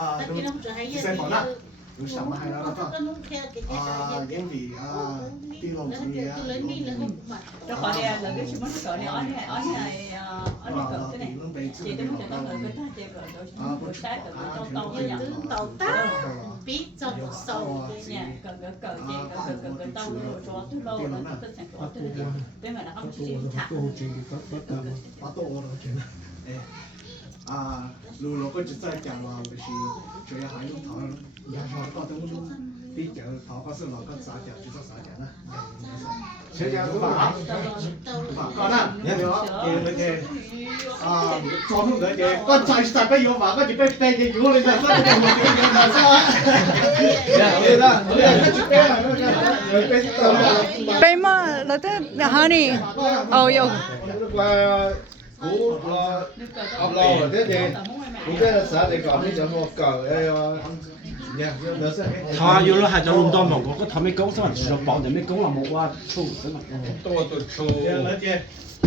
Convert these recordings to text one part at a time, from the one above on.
啲西房啦，有什麼係啦，因為啲路子嘅，cho họ đi là cái chuyện mất cỡ này anh này cỡ cái này chị tôi muốn cho tao cái ta chơi cỡ đó buổi sáng cỡ tao cái nhà tàu tá biết cho một sầu nhà cỡ tao rồi cho tôi lâu rồi tôi thành cho tôi thế mà nó không chỉ thả bắt đầu rồi chứ lúc nó có chỉ sai chẳng là vì chủ yếu hay lúc thọ nhà họ có tới lúc đi chợ thọ có sự là có xã chợ chỉ có xã chợ đó sẽ ra cũng phải còn á nhớ vậy thì cho không được thì con trai sai bây giờ mà có chỉ biết tên thì chủ lên là sao được một cái gì mà sao á vậy đó cái chuyện bé là nó bé tao bé mà là thế hả nè yêu qua cũ học lâu rồi thế thì cũng biết là xã thì còn đi chợ một cờ nha nữa sẽ 他有了还在弄到某个，他没搞上，只是保证没搞了某个出什么。多都出，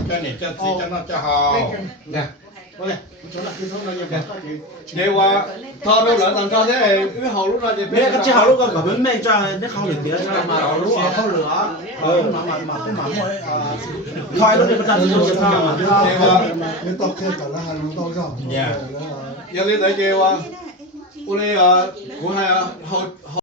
这你这自己那就好，nha. Vậy qua thao đâu lại làm sao thế? Cái hậu lúc nào thì mấy cái chiếc hào lúc có bên mấy cho nó không được tiền mà lúc không lửa mà thôi lúc này có ta dùng sao mà cái tóc kia cả là hàng tóc rồi giờ đi tới kia qua, uli của hai hậu